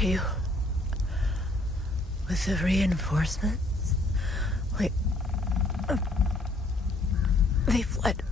Are you with the reinforcements? Wait, they fled.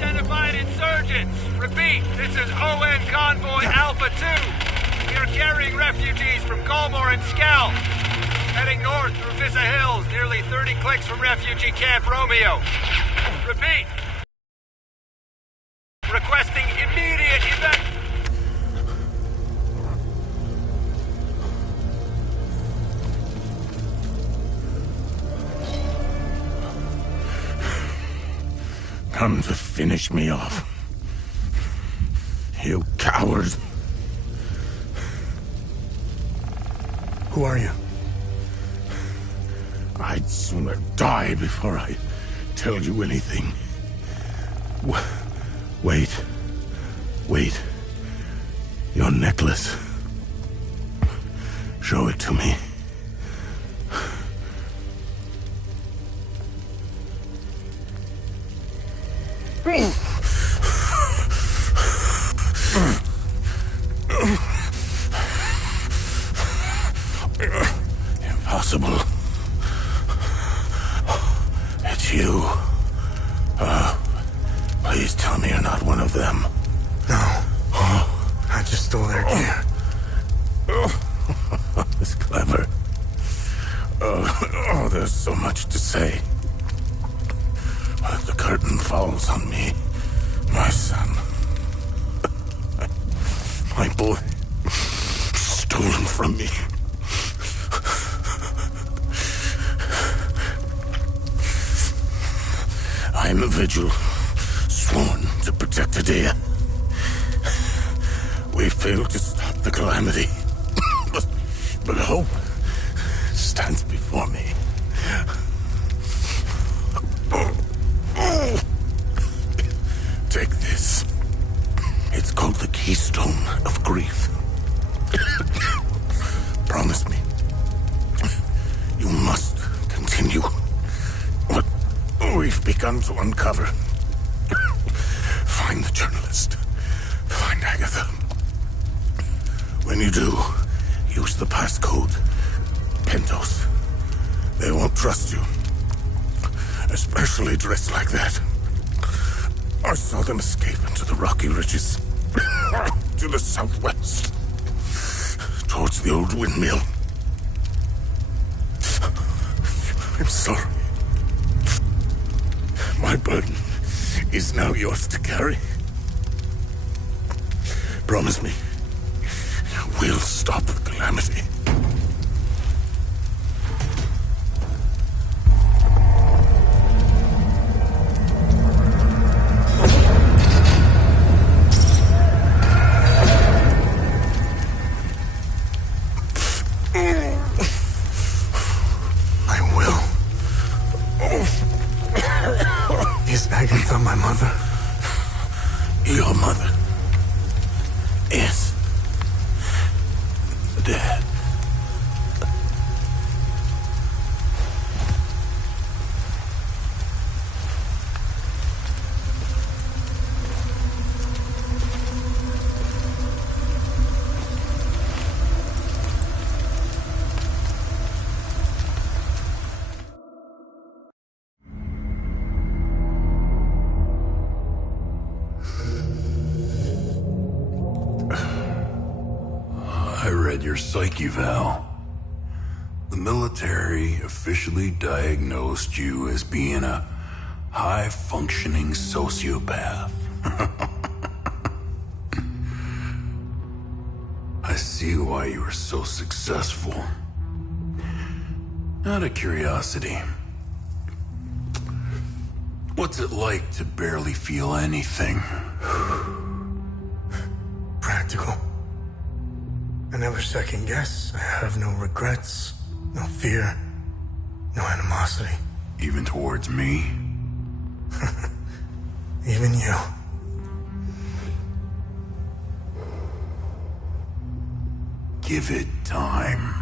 Unidentified insurgents. Repeat, this is ON Convoy Alpha 2. We are carrying refugees from Galmore and Skell. Heading north through Visa Hills, nearly 30 clicks from refugee camp Romeo. Repeat. Requesting immediate evac... Come to finish me off. You coward. Who are you? I'd sooner die before I tell you anything. Wait. Wait. Your necklace. Show it to me. Impossible. It's you. Please tell me you're not one of them. No. I just stole their gear. It's clever. Oh, there's so much to say. But the curtain falls on me, my son. My boy, stolen from me. I'm a vigil, sworn to protect Adea. We failed to stop the calamity, but hope stands before me. Take this. It's called the Keystone of Grief. Promise me. You must continue what we've begun to uncover. Find the journalist. Find Agatha. When you do, use the passcode. Pentos. They won't trust you. Especially dressed like that. I saw them escape into the rocky ridges. To the southwest. Towards the old windmill. I'm sorry. My burden is now yours to carry. Promise me, we'll stop the calamity. Agatha, my mother? Your mother is dead. Your psyche eval. The military officially diagnosed you as being a high-functioning sociopath. I see why you were so successful. Out of curiosity, what's it like to barely feel anything? Practical. I never second guess. I have no regrets, no fear, no animosity. Even towards me? Even you. Give it time.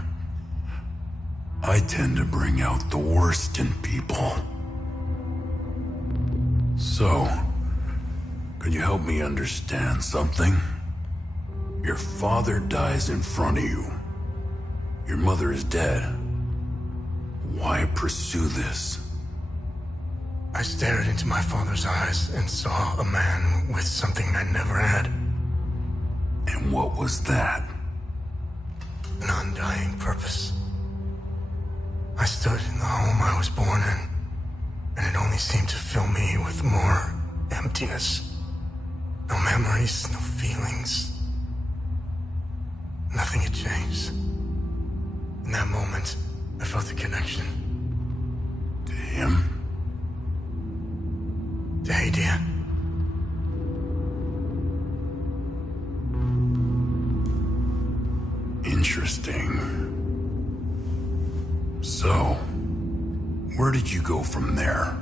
I tend to bring out the worst in people. So, can you help me understand something? Your father dies in front of you. Your mother is dead. Why pursue this? I stared into my father's eyes and saw a man with something I never had. And what was that? An undying purpose. I stood in the home I was born in, and it only seemed to fill me with more emptiness. No memories, no feelings. Nothing had changed. In that moment, I felt a connection. To him? To Hadia. Interesting. So, where did you go from there?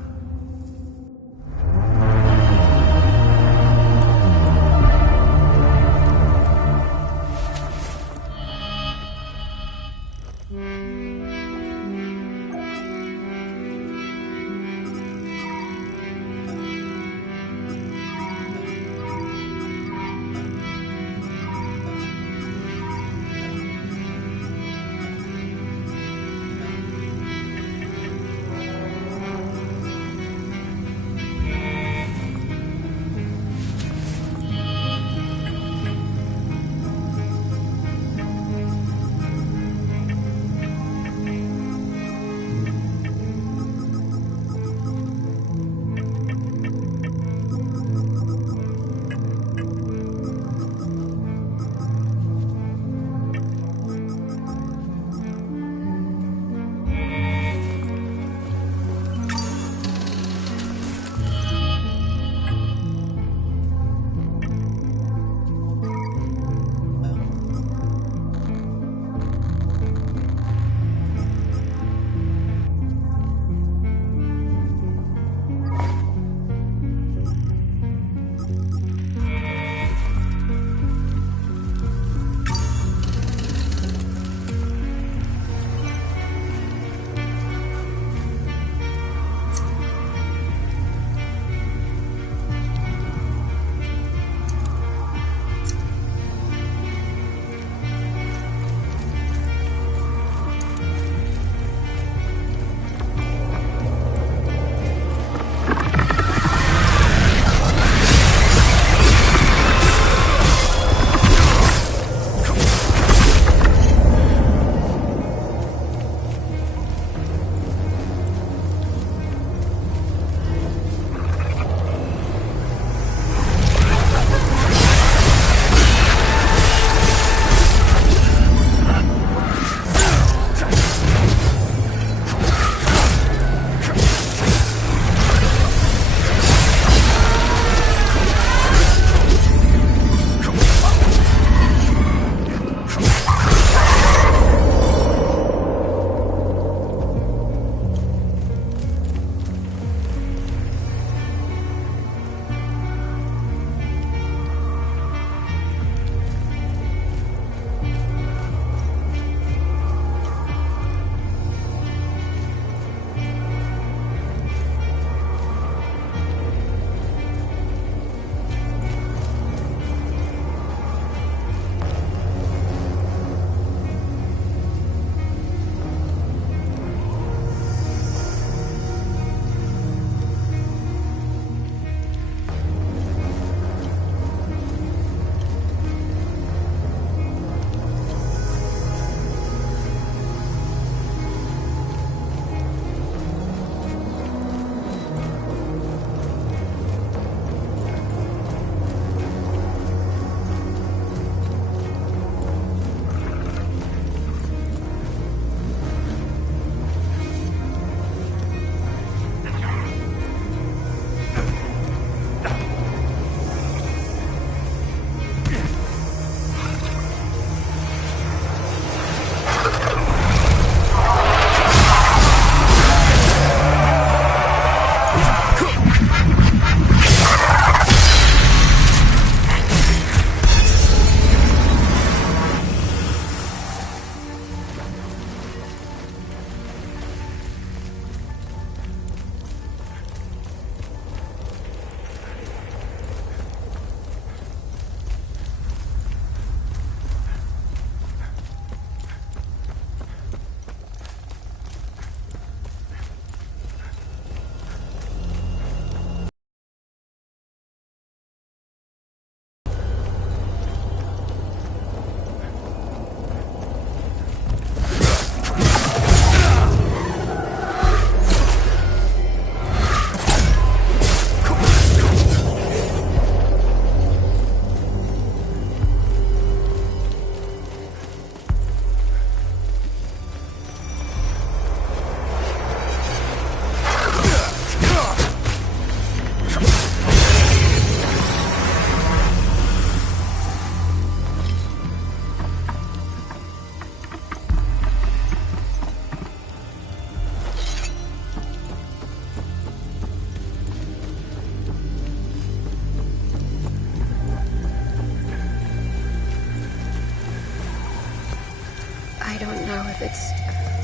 have. It's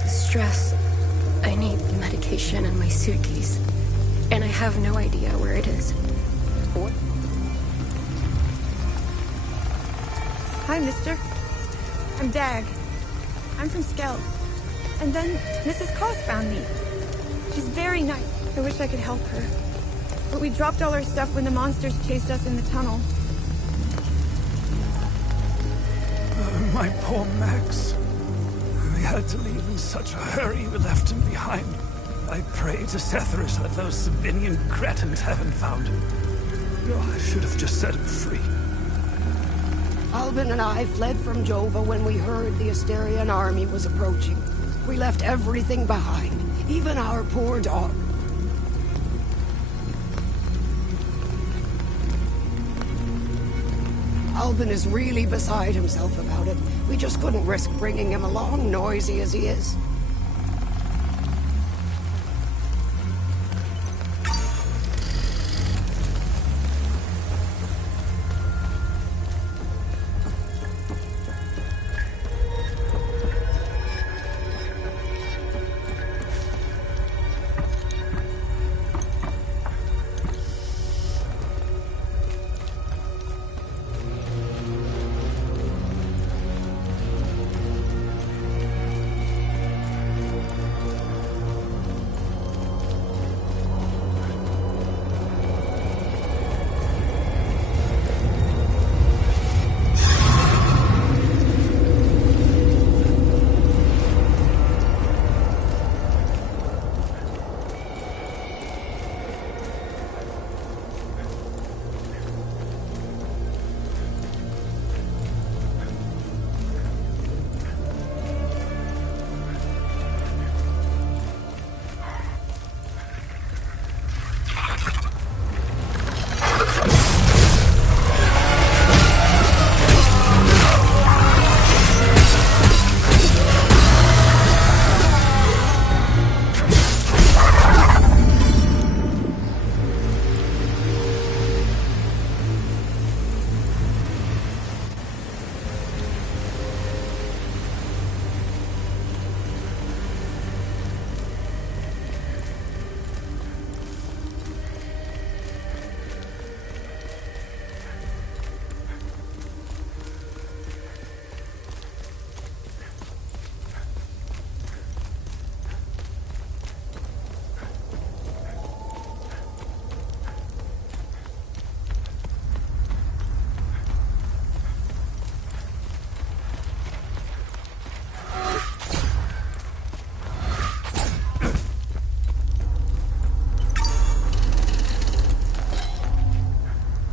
the stress. I need medication and my suitcase. And I have no idea where it is. What? Hi, mister. I'm Dag. I'm from Skell. And then Mrs. Cross found me. She's very nice. I wish I could help her. But we dropped all our stuff when the monsters chased us in the tunnel. My poor Max. We had to leave in such a hurry we left him behind. I pray to Sethris that those Sabinian cretins haven't found him. Oh, I should have just set him free. Albin and I fled from Jova when we heard the Asterian army was approaching. We left everything behind, even our poor dog. Albin is really beside himself about it. We just couldn't risk bringing him along, noisy as he is.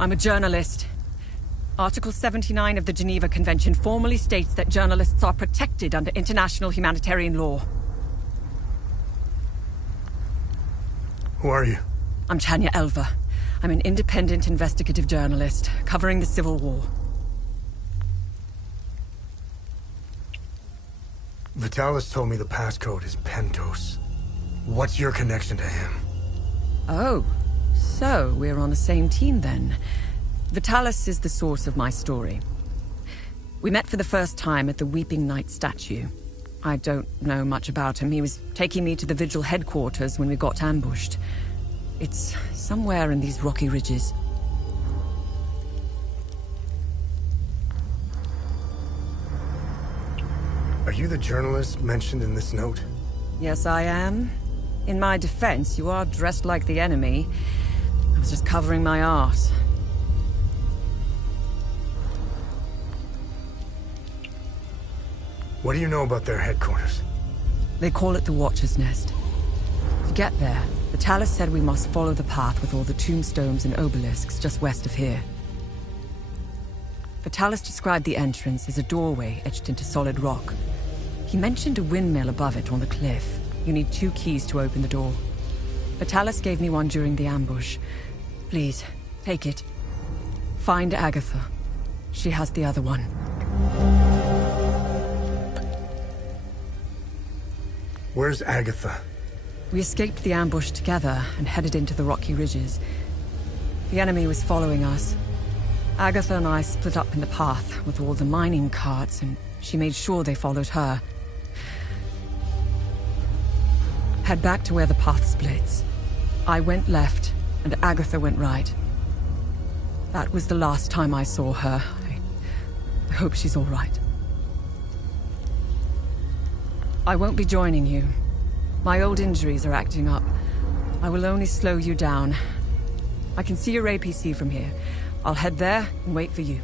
I'm a journalist. Article 79 of the Geneva Convention formally states that journalists are protected under international humanitarian law. Who are you? I'm Tanya Elva. I'm an independent investigative journalist covering the Civil War. Vitalis told me the passcode is Pentos. What's your connection to him? Oh, so we're on the same team then. Vitalis is the source of my story. We met for the first time at the Weeping Knight statue. I don't know much about him. He was taking me to the Vigil headquarters when we got ambushed. It's somewhere in these rocky ridges. Are you the journalist mentioned in this note? Yes, I am. In my defense, you are dressed like the enemy. I was just covering my arse. What do you know about their headquarters? They call it the Watcher's Nest. To get there, Vitalis said we must follow the path with all the tombstones and obelisks just west of here. Vitalis described the entrance as a doorway etched into solid rock. He mentioned a windmill above it on the cliff. You need 2 keys to open the door. Vitalis gave me one during the ambush. Please, take it. Find Agatha. She has the other one. Where's Agatha? We escaped the ambush together and headed into the rocky ridges. The enemy was following us. Agatha and I split up in the path with all the mining carts, and she made sure they followed her. Head back to where the path splits. I went left, and Agatha went right. That was the last time I saw her. I hope she's all right. I won't be joining you. My old injuries are acting up. I will only slow you down. I can see your APC from here. I'll head there and wait for you.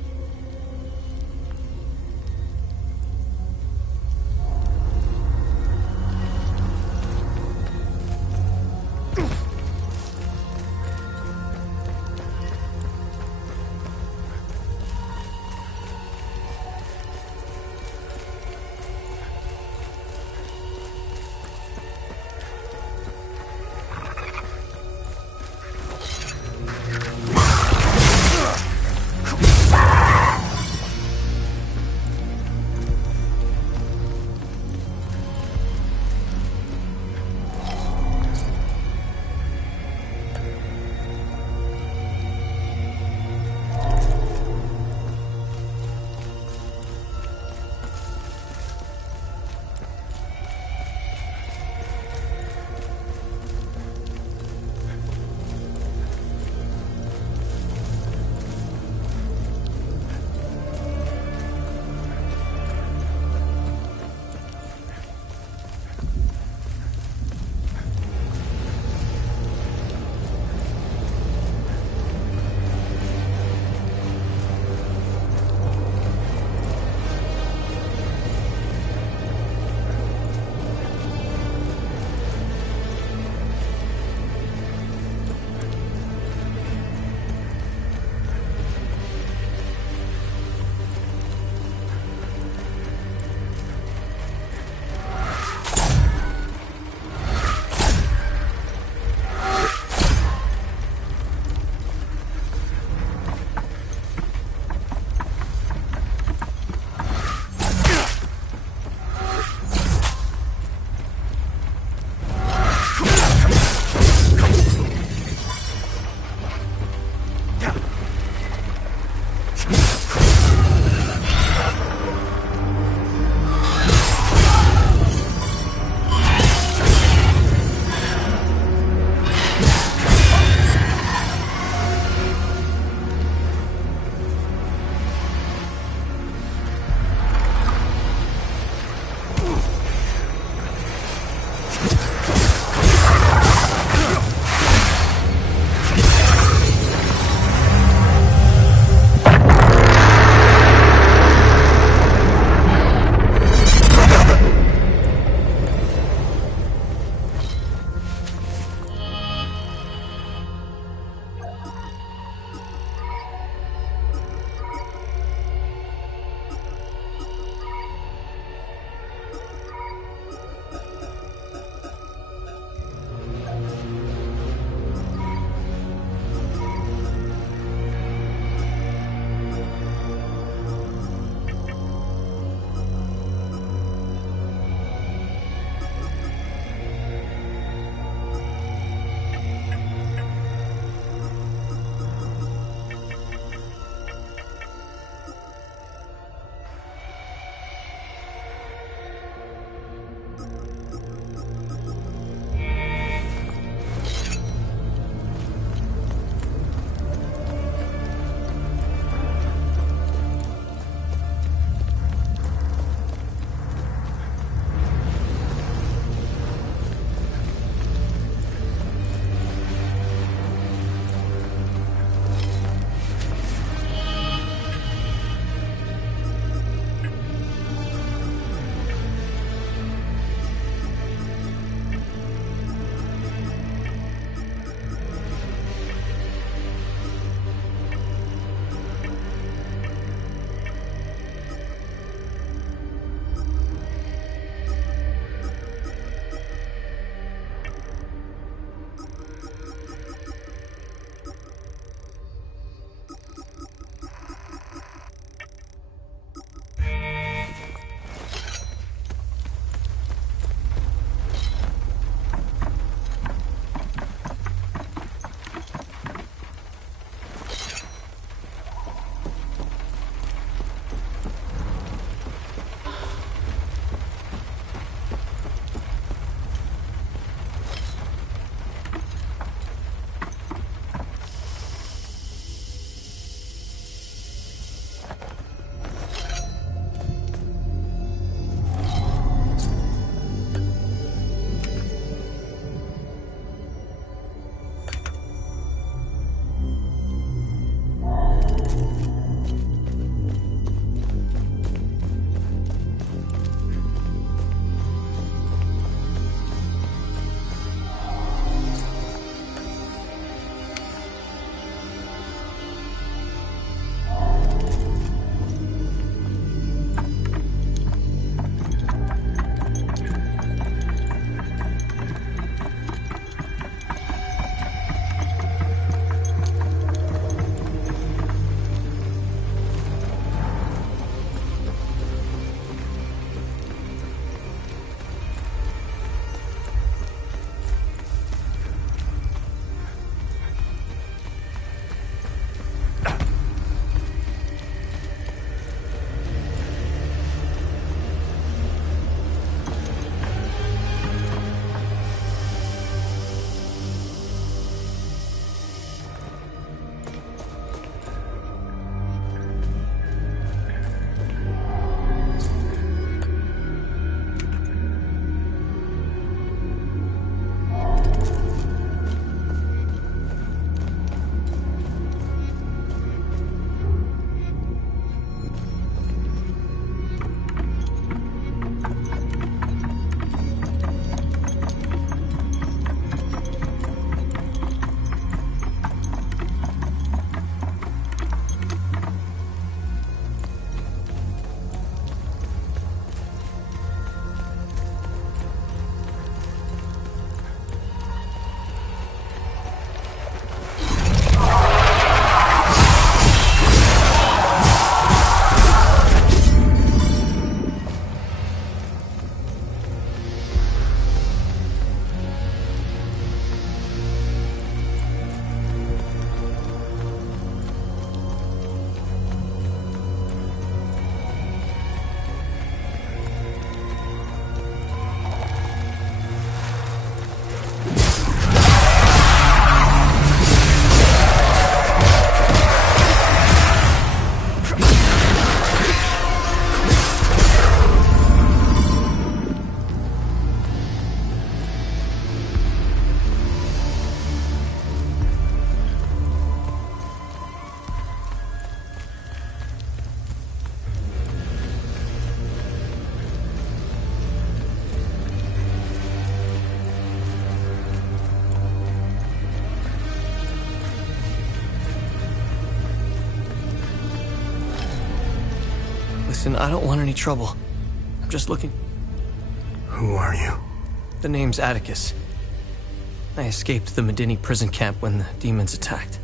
Listen, I don't want any trouble. I'm just looking... Who are you? The name's Atticus. I escaped the Medini prison camp when the demons attacked.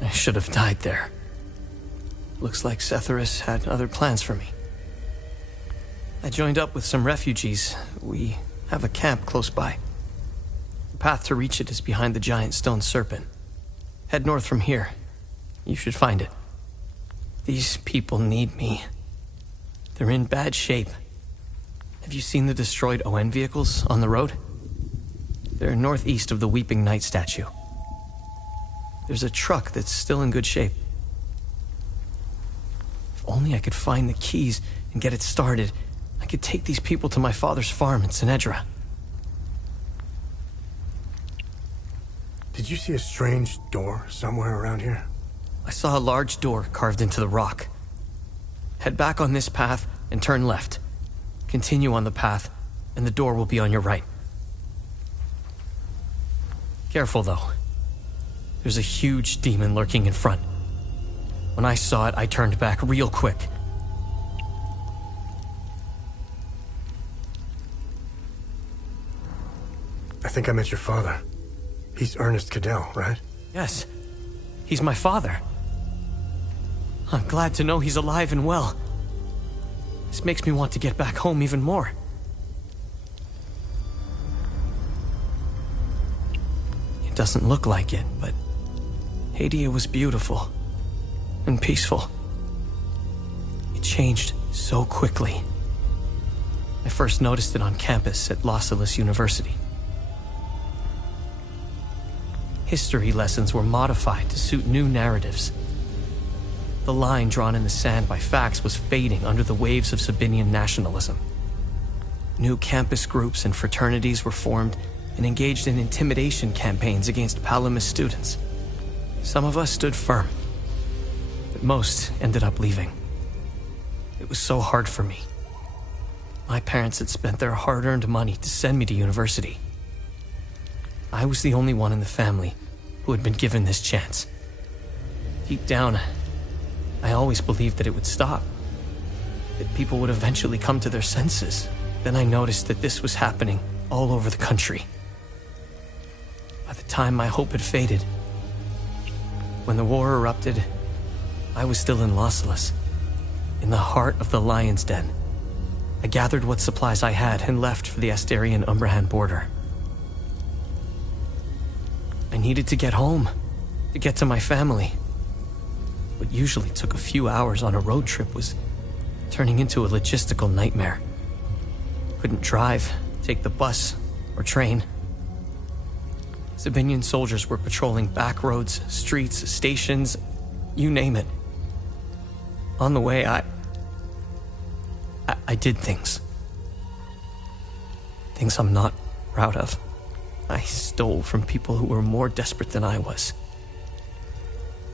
I should have died there. Looks like Setharus had other plans for me. I joined up with some refugees. We have a camp close by. The path to reach it is behind the giant stone serpent. Head north from here. You should find it. These people need me. They're in bad shape. Have you seen the destroyed ON vehicles on the road? They're northeast of the Weeping Knight statue. There's a truck that's still in good shape. If only I could find the keys and get it started, I could take these people to my father's farm in Sinedra. Did you see a strange door somewhere around here? I saw a large door carved into the rock. Head back on this path and turn left. Continue on the path, and the door will be on your right. Careful, though. There's a huge demon lurking in front. When I saw it, I turned back real quick. I think I met your father. He's Ernest Cadell, right? Yes. He's my father. I'm glad to know he's alive and well. This makes me want to get back home even more. It doesn't look like it, but Hadia was beautiful and peaceful. It changed so quickly. I first noticed it on campus at Los Angeles University. History lessons were modified to suit new narratives. The line drawn in the sand by facts was fading under the waves of Sabinian nationalism. New campus groups and fraternities were formed and engaged in intimidation campaigns against Palamas students. Some of us stood firm, but most ended up leaving. It was so hard for me. My parents had spent their hard-earned money to send me to university. I was the only one in the family who had been given this chance. Deep down, I always believed that it would stop, that people would eventually come to their senses. Then I noticed that this was happening all over the country. By the time my hope had faded, when the war erupted, I was still in Los Angeles, in the heart of the Lion's Den. I gathered what supplies I had and left for the Astarian-Umbrahan border. I needed to get home, to get to my family. What usually took a few hours on a road trip was turning into a logistical nightmare. Couldn't drive, take the bus, or train. Sabinian soldiers were patrolling back roads, streets, stations, you name it. On the way, I did things. Things I'm not proud of. I stole from people who were more desperate than I was.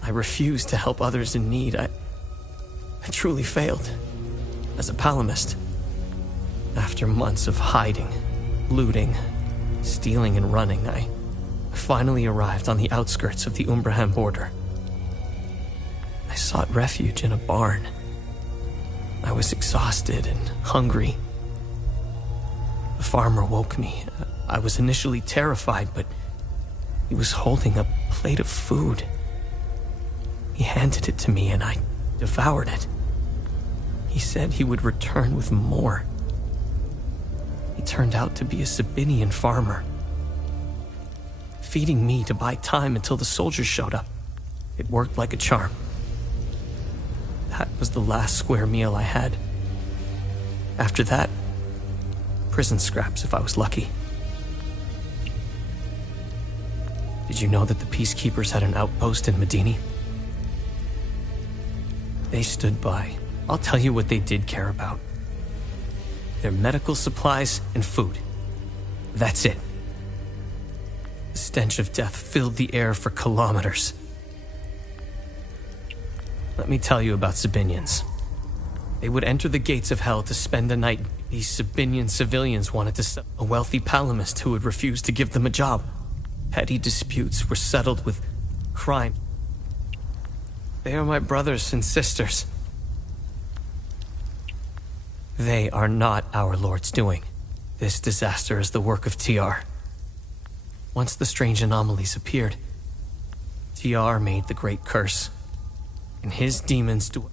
I refused to help others in need. I truly failed as a Palamist. After months of hiding, looting, stealing, and running, I finally arrived on the outskirts of the Umbrahan border. I sought refuge in a barn. I was exhausted and hungry. The farmer woke me. I was initially terrified, but he was holding a plate of food. He handed it to me and I devoured it. He said he would return with more. He turned out to be a Sabinian farmer, feeding me to buy time until the soldiers showed up. It worked like a charm. That was the last square meal I had. After that, prison scraps if I was lucky. Did you know that the Peacekeepers had an outpost in Medini? They stood by. I'll tell you what they did care about. Their medical supplies and food. That's it. The stench of death filled the air for kilometers. Let me tell you about Sabinians. They would enter the gates of hell to spend the night. These Sabinian civilians wanted to sell a wealthy Palamist who would refuse to give them a job. Petty disputes were settled with crime. They are my brothers and sisters. They are not our Lord's doing. This disaster is the work of TR. Once the strange anomalies appeared, TR made the great curse, and his demons do.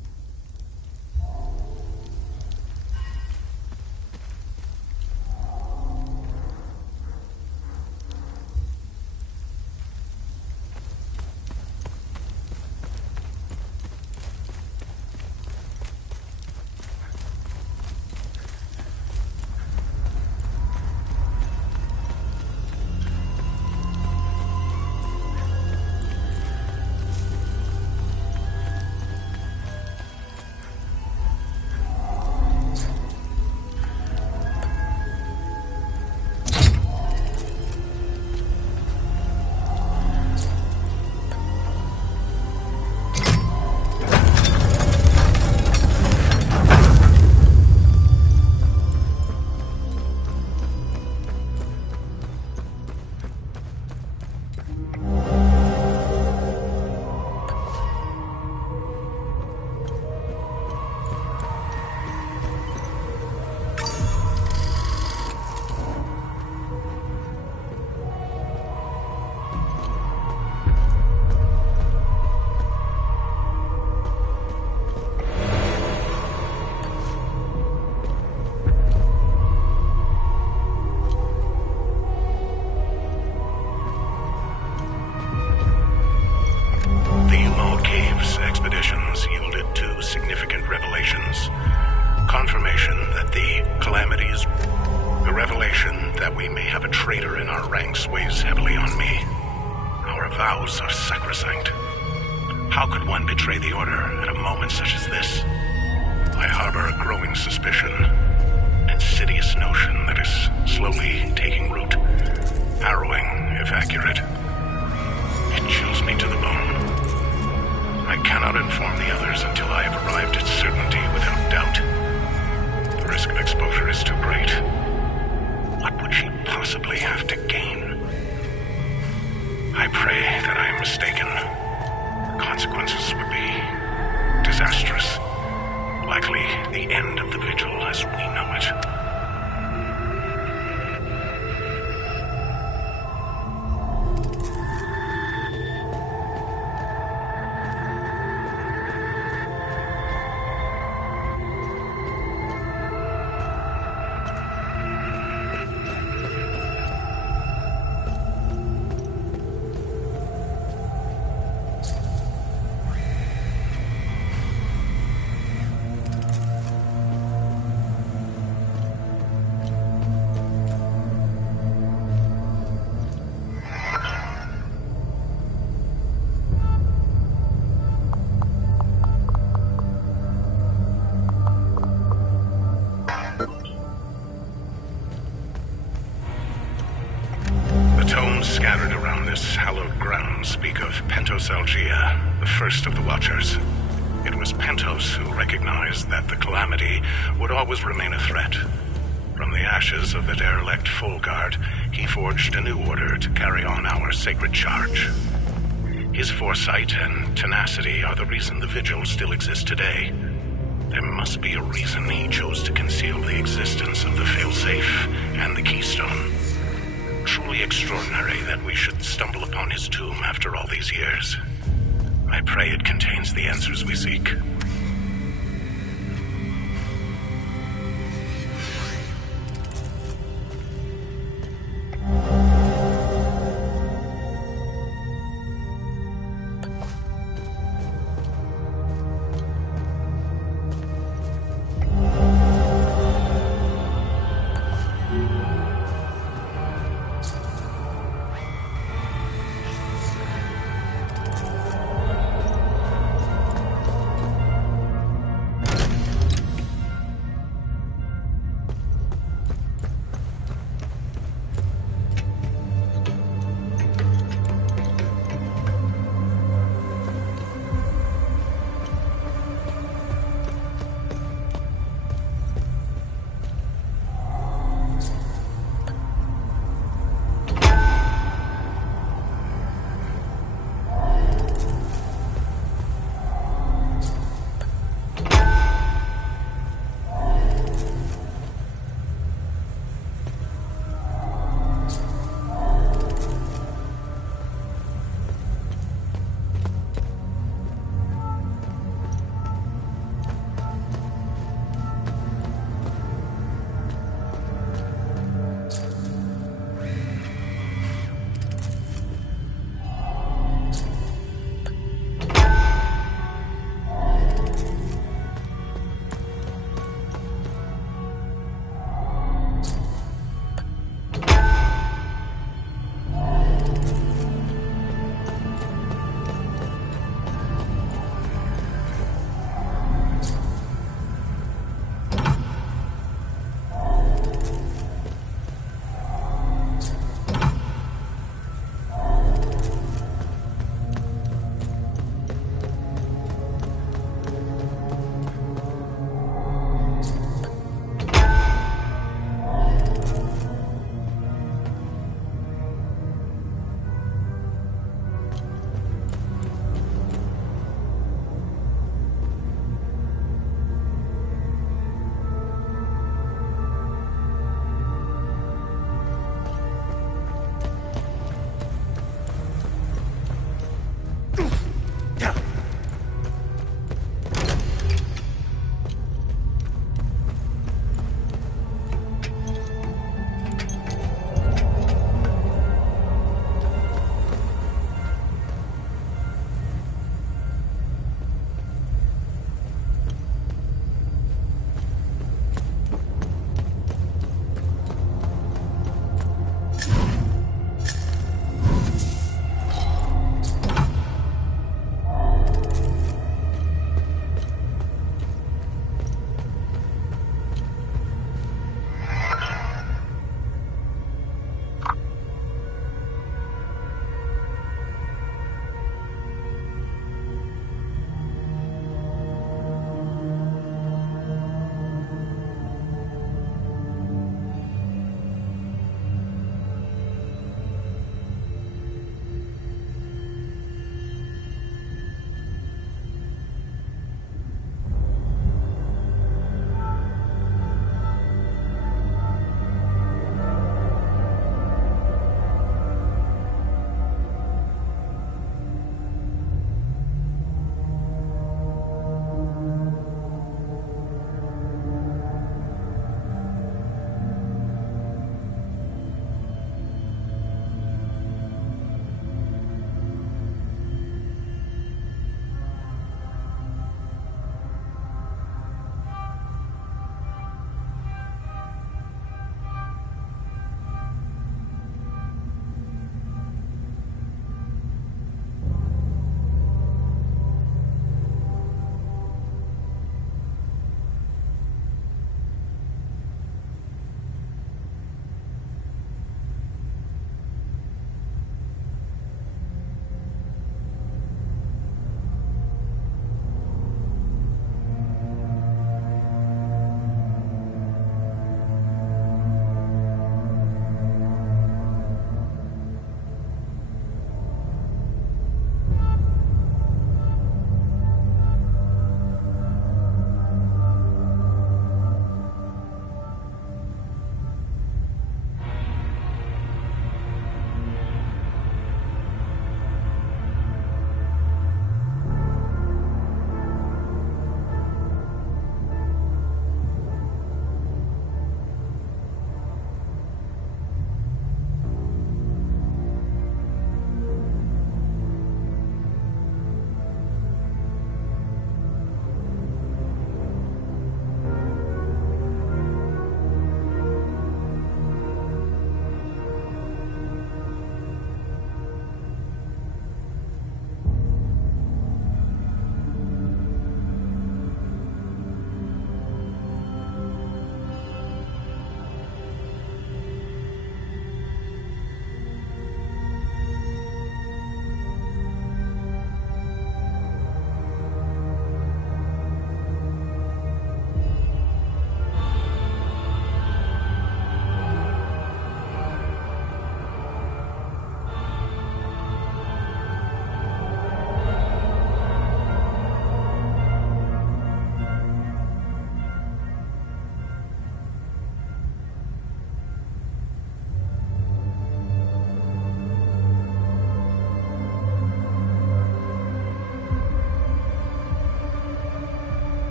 Scattered around this hallowed ground speak of Pentos Algia, the first of the Watchers. It was Pentos who recognized that the Calamity would always remain a threat. From the ashes of the derelict Fulguard, he forged a new order to carry on our sacred charge. His foresight and tenacity are the reason the Vigil still exists today. There must be a reason he chose to conceal the existence of the Failsafe and the Keystone. Truly extraordinary that we should stumble upon his tomb after all these years. I pray it contains the answers we seek.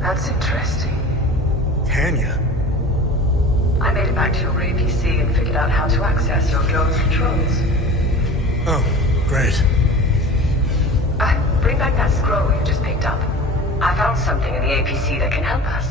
That's interesting. Tanya? I made it back to your APC and figured out how to access your drone's controls. Oh, great. Bring back that scroll you just picked up. I found something in the APC that can help us.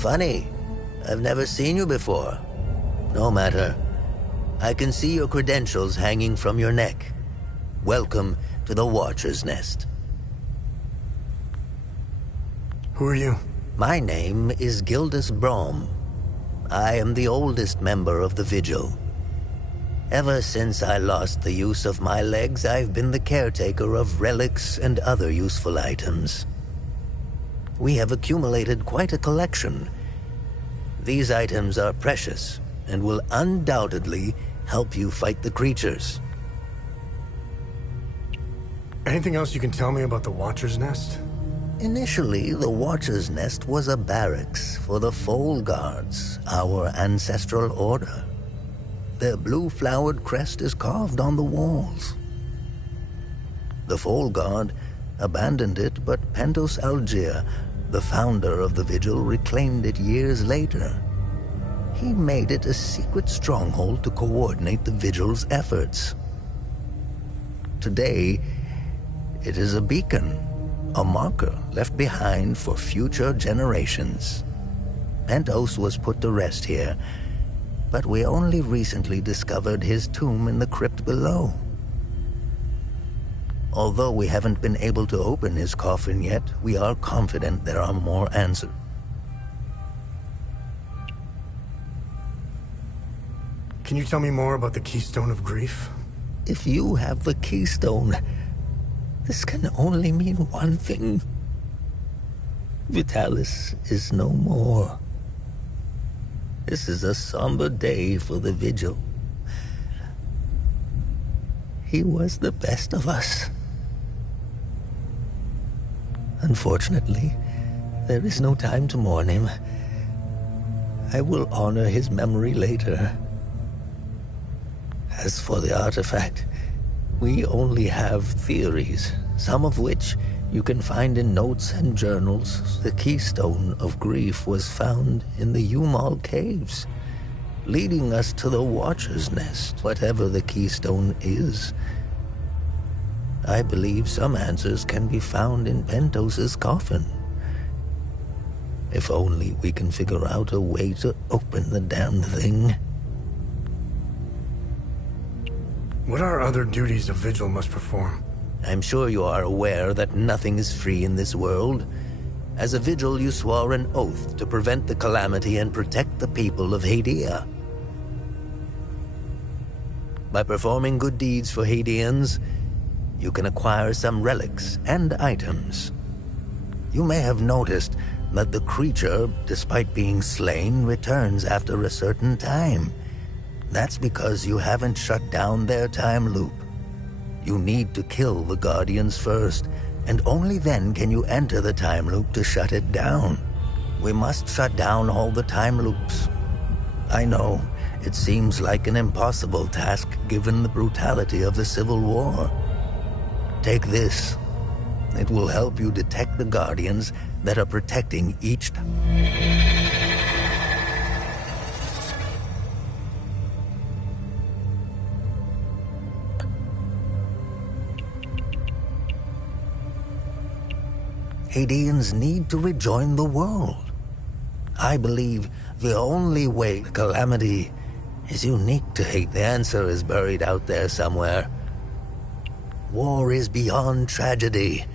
Funny. I've never seen you before. No matter. I can see your credentials hanging from your neck. Welcome to the Watcher's Nest. Who are you? My name is Gildas Brom. I am the oldest member of the Vigil. Ever since I lost the use of my legs, I've been the caretaker of relics and other useful items. We have accumulated quite a collection. These items are precious and will undoubtedly help you fight the creatures. Anything else you can tell me about the Watcher's Nest? Initially, the Watcher's Nest was a barracks for the Foal Guards, our ancestral order. Their blue-flowered crest is carved on the walls. The Foal Guard abandoned it, but Pentos Algier, the founder of the Vigil, reclaimed it years later. He made it a secret stronghold to coordinate the Vigil's efforts. Today, it is a beacon, a marker left behind for future generations. Pentos was put to rest here, but we only recently discovered his tomb in the crypt below. Although we haven't been able to open his coffin yet, we are confident there are more answers. Can you tell me more about the Keystone of Grief? If you have the Keystone, this can only mean one thing. Vitalis is no more. This is a somber day for the Vigil. He was the best of us. Unfortunately, there is no time to mourn him. I will honor his memory later. As for the artifact, we only have theories, some of which you can find in notes and journals. The Keystone of Grief was found in the Umal Caves, leading us to the Watcher's Nest, whatever the Keystone is. I believe some answers can be found in Pentos's coffin. If only we can figure out a way to open the damned thing. What are other duties a Vigil must perform? I'm sure you are aware that nothing is free in this world. As a Vigil, you swore an oath to prevent the calamity and protect the people of Hadia. By performing good deeds for Hadians, you can acquire some relics and items. You may have noticed that the creature, despite being slain, returns after a certain time. That's because you haven't shut down their time loop. You need to kill the Guardians first, and only then can you enter the time loop to shut it down. We must shut down all the time loops. I know, It seems like an impossible task given the brutality of the Civil War. Take this. It will help you detect the Guardians that are protecting each. Hadeans need to rejoin the world. I believe the only way Calamity is unique to hate. The answer is buried out there somewhere. War is beyond tragedy.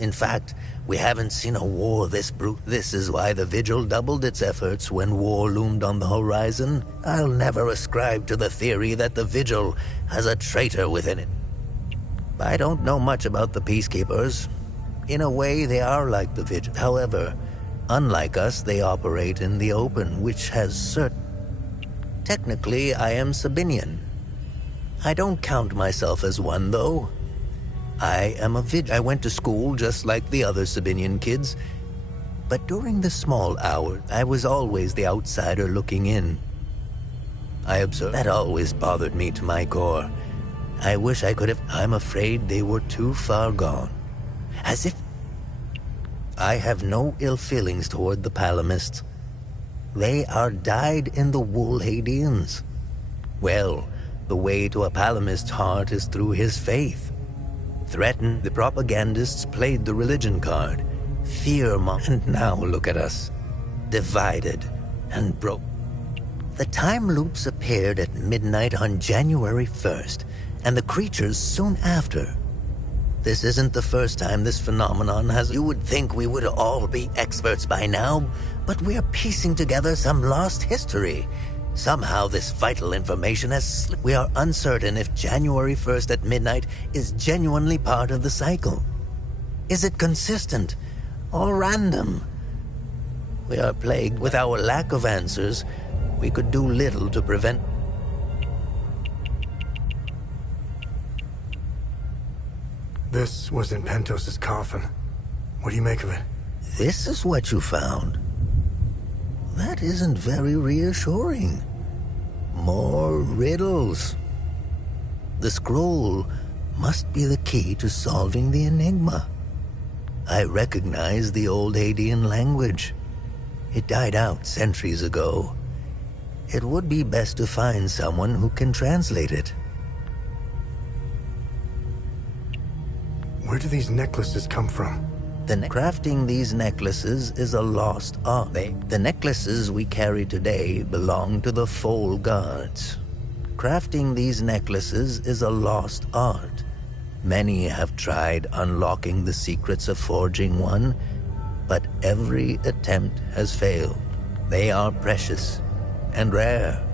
In fact, we haven't seen a war this brute. This is why the Vigil doubled its efforts when war loomed on the horizon. I'll never ascribe to the theory that the Vigil has a traitor within it. I don't know much about the Peacekeepers. In a way, they are like the Vigil. However, unlike us, they operate in the open, which has certain... Technically, I am Sabinian. I don't count myself as one, though. I am a Vigil. I went to school just like the other Sabinian kids, but during the small hours, I was always the outsider looking in. I observed. That always bothered me to my core. I wish I could have... I'm afraid they were too far gone. As if... I have no ill feelings toward the Palamists. They are dyed-in-the-wool Hadeans. Well, the way to a Palamist's heart is through his faith. Threatened, the propagandists played the religion card. And now look at us. Divided and broke. The time loops appeared at midnight on January 1st, and the creatures soon after. This isn't the first time this phenomenon has... You would think we would all be experts by now, but we're piecing together some lost history. Somehow this vital information has slipped. We are uncertain if January 1st at midnight is genuinely part of the cycle. Is it consistent or random? We are plagued with our lack of answers. We could do little to prevent... This was in Pentos' coffin. What do you make of it? This is what you found. That isn't very reassuring. More riddles. The scroll must be the key to solving the enigma. I recognize the old Hadean language. It died out centuries ago. It would be best to find someone who can translate it. Where do these necklaces come from? Crafting these necklaces is a lost art. The necklaces we carry today belong to the Foal Guards. Crafting these necklaces is a lost art. Many have tried unlocking the secrets of forging one, but every attempt has failed. They are precious and rare,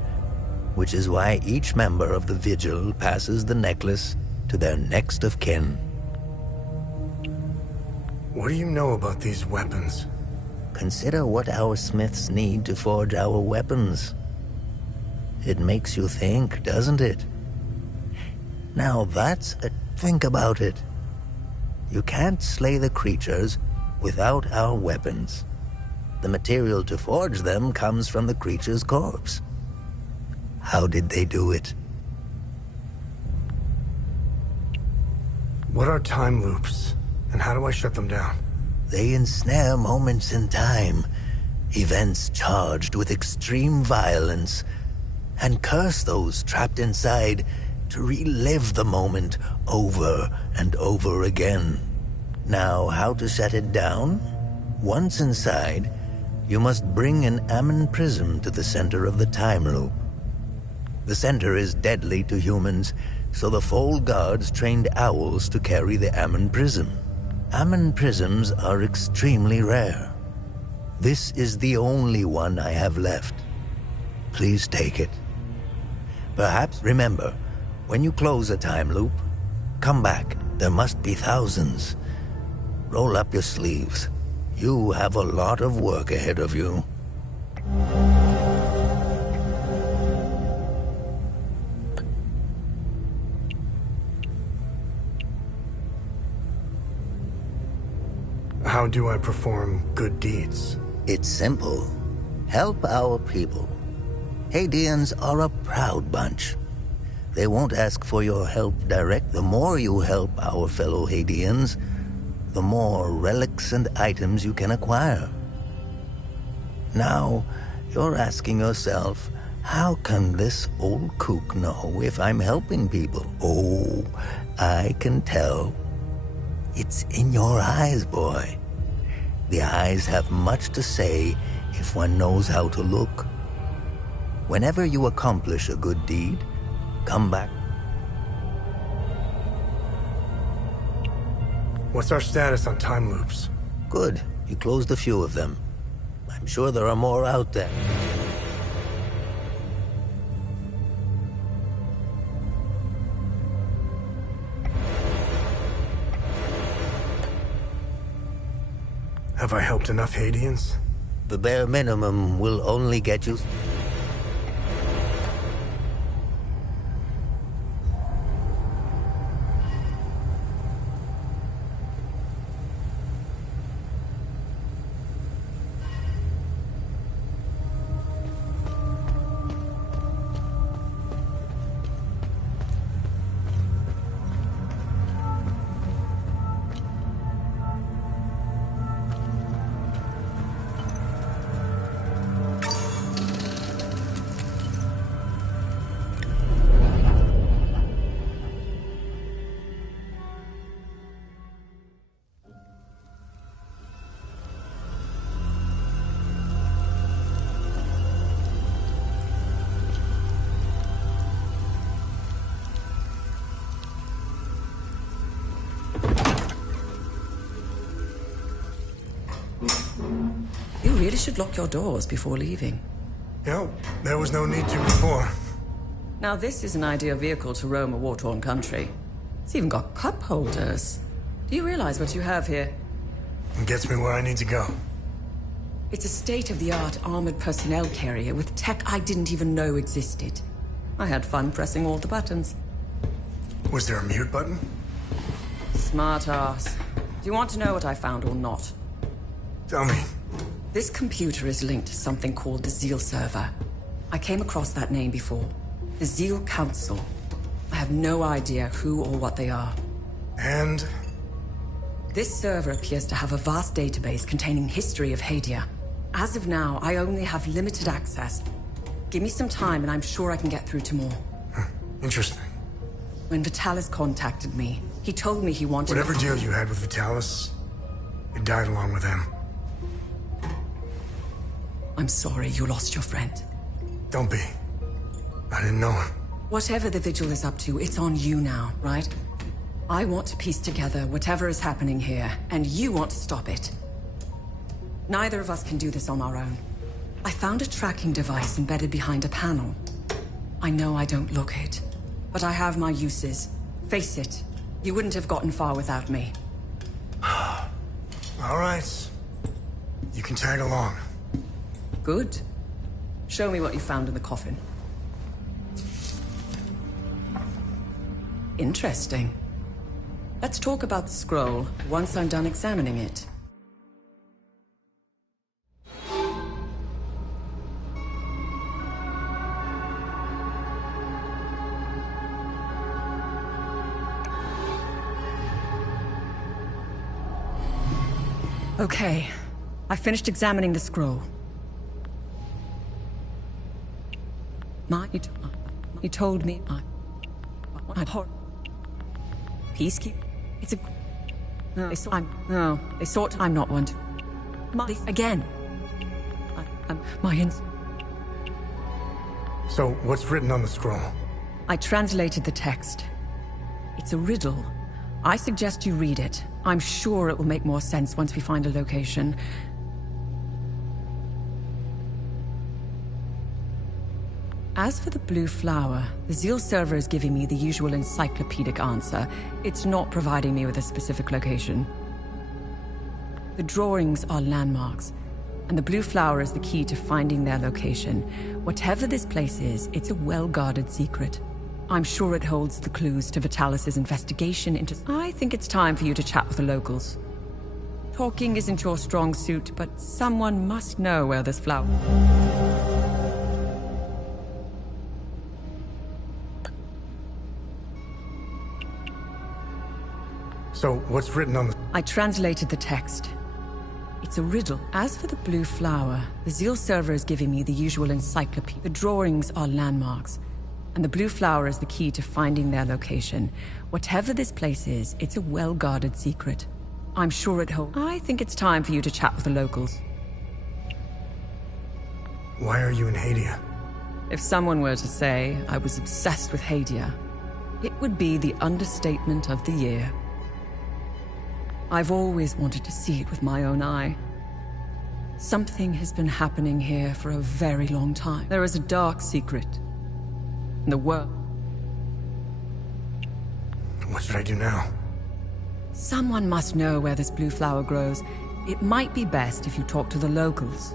which is why each member of the Vigil passes the necklace to their next of kin. What do you know about these weapons? Consider what our smiths need to forge our weapons. It makes you think, doesn't it? Now think about it. You can't slay the creatures without our weapons. The material to forge them comes from the creature's corpse. How did they do it? What are time loops? And how do I shut them down? They ensnare moments in time, events charged with extreme violence, and curse those trapped inside to relive the moment over and over again. Now, how to shut it down? Once inside, you must bring an Ammon prism to the center of the time loop. The center is deadly to humans, so the Foal Guards trained owls to carry the Ammon prism. Ammon prisms are extremely rare. This is the only one I have left. Please take it. Perhaps remember, when you close a time loop, come back. There must be thousands. Roll up your sleeves. You have a lot of work ahead of you. How do I perform good deeds? It's simple. Help our people. Hadeans are a proud bunch. They won't ask for your help direct. The more you help our fellow Hadeans, the more relics and items you can acquire. Now, you're asking yourself, how can this old kook know if I'm helping people? Oh, I can tell. It's in your eyes, boy. The eyes have much to say if one knows how to look. Whenever you accomplish a good deed, come back. What's our status on time loops? Good. You closed a few of them. I'm sure there are more out there. Have I helped enough Hadeans? The bare minimum will only get you... You really should lock your doors before leaving. Yeah, there was no need to before. Now this is an ideal vehicle to roam a war-torn country. It's even got cup holders. Do you realize what you have here? It gets me where I need to go. It's a state-of-the-art armored personnel carrier with tech I didn't even know existed. I had fun pressing all the buttons. Was there a mute button? Smart ass. Do you want to know what I found or not? Tell me. This computer is linked to something called the Zeal server. I came across that name before. The Zeal Council. I have no idea who or what they are. And? This server appears to have a vast database containing history of Hadia. As of now, I only have limited access. Give me some time and I'm sure I can get through to more. Interesting. When Vitalis contacted me, he told me he wanted... Whatever deal you had with Vitalis, it died along with him. I'm sorry you lost your friend. Don't be. I didn't know him. Whatever the Vigil is up to, it's on you now, right? I want to piece together whatever is happening here, and you want to stop it. Neither of us can do this on our own. I found a tracking device embedded behind a panel. I know I don't look it, but I have my uses. Face it, you wouldn't have gotten far without me. All right. You can tag along. Good. Show me what you found in the coffin. Interesting. Let's talk about the scroll once I'm done examining it. Okay. I finished examining the scroll. He told me I'm peacekeeper. It's a... No, they thought I'm not one to... Again. So, what's written on the scroll? I translated the text. It's a riddle. I suggest you read it. I'm sure it will make more sense once we find a location. As for the blue flower, the Zeal server is giving me the usual encyclopedic answer. It's not providing me with a specific location. The drawings are landmarks, and the blue flower is the key to finding their location. Whatever this place is, it's a well-guarded secret. I'm sure it holds the clues to Vitalis' investigation into... I think it's time for you to chat with the locals. Talking isn't your strong suit, but someone must know where this flower... So, what's written on the... I translated the text. It's a riddle. As for the blue flower, the Zeal server is giving me the usual encyclopedia. The drawings are landmarks, and the blue flower is the key to finding their location. Whatever this place is, it's a well-guarded secret. I'm sure it holds. I think it's time for you to chat with the locals. Why are you in Hadia? If someone were to say I was obsessed with Hadia, it would be the understatement of the year. I've always wanted to see it with my own eye. Something has been happening here for a very long time. There is a dark secret in the world. What should I do now? Someone must know where this blue flower grows. It might be best if you talk to the locals.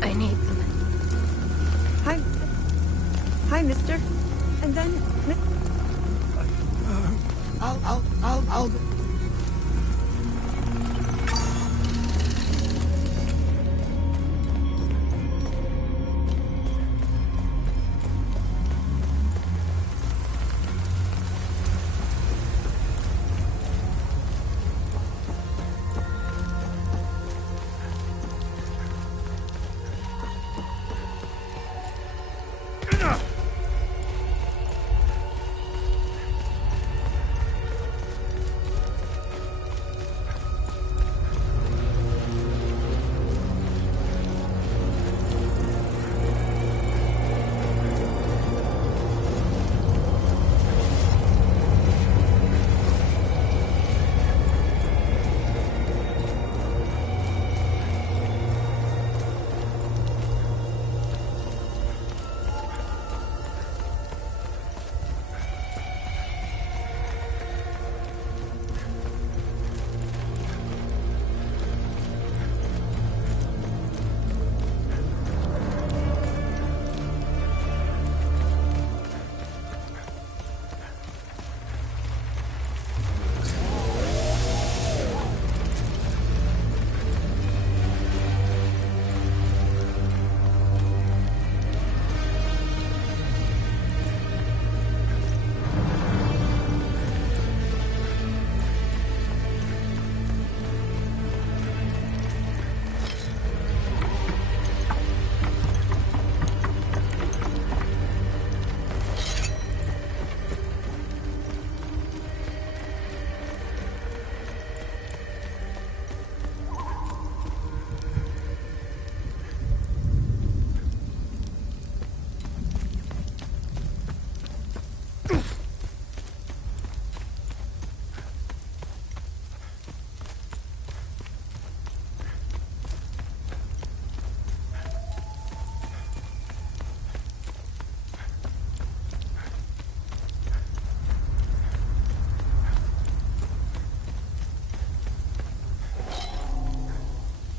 I need them. Hi, mister. And then... I'll...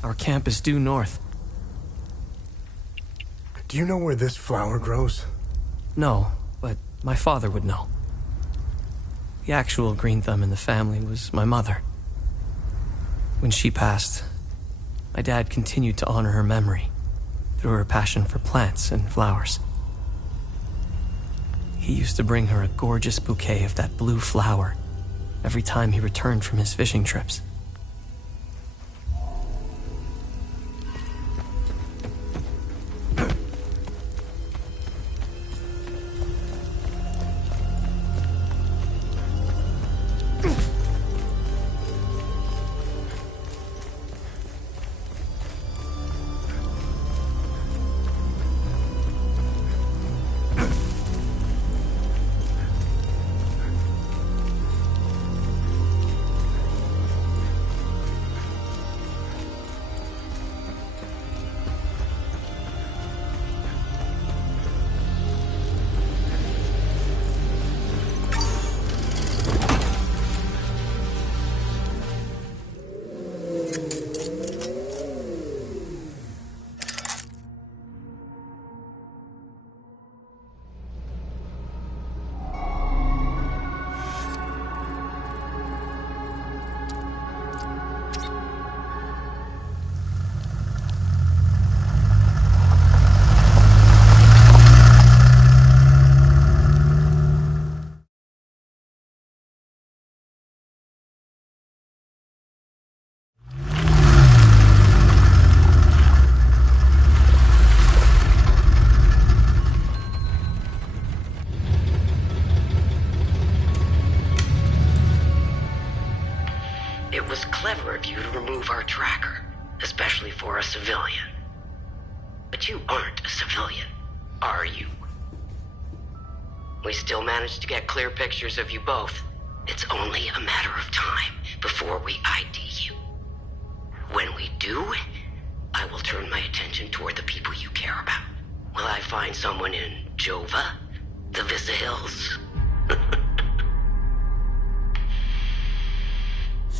Our camp is due north. Do you know where this flower grows? No, but my father would know. The actual green thumb in the family was my mother. When she passed, my dad continued to honor her memory through her passion for plants and flowers. He used to bring her a gorgeous bouquet of that blue flower every time he returned from his fishing trips. It was clever of you to remove our tracker, especially for a civilian. But you aren't a civilian, are you? We still managed to get clear pictures of you both. It's only a matter of time before we ID you. When we do, I will turn my attention toward the people you care about. Will I find someone in Jova? The Visa Hills?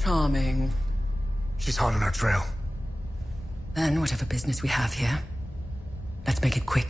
Charming. She's hot on our trail. Then whatever business we have here, let's make it quick.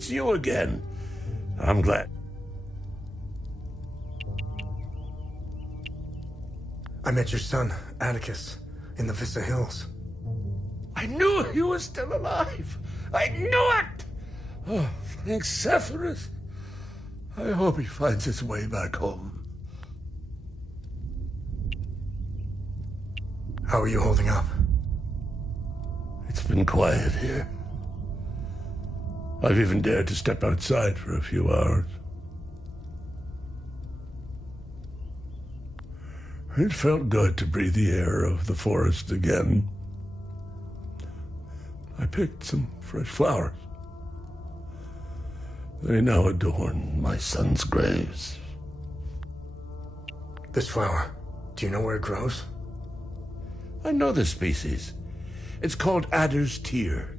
It's you again. I'm glad. I met your son, Atticus, in the Visa Hills. I knew he was still alive. I knew it! Oh, thanks, Sephiroth. I hope he finds his way back home. How are you holding up? It's been quiet here. I've even dared to step outside for a few hours. It felt good to breathe the air of the forest again. I picked some fresh flowers. They now adorn my son's graves. This flower, do you know where it grows? I know the species. It's called Adder's Tear.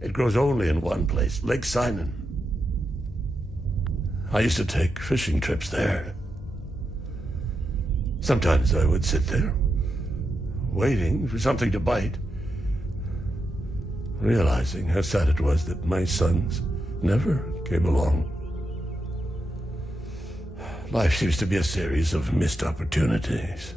It grows only in one place, Lake Sinon. I used to take fishing trips there. Sometimes I would sit there, waiting for something to bite, realizing how sad it was that my sons never came along. Life seems to be a series of missed opportunities.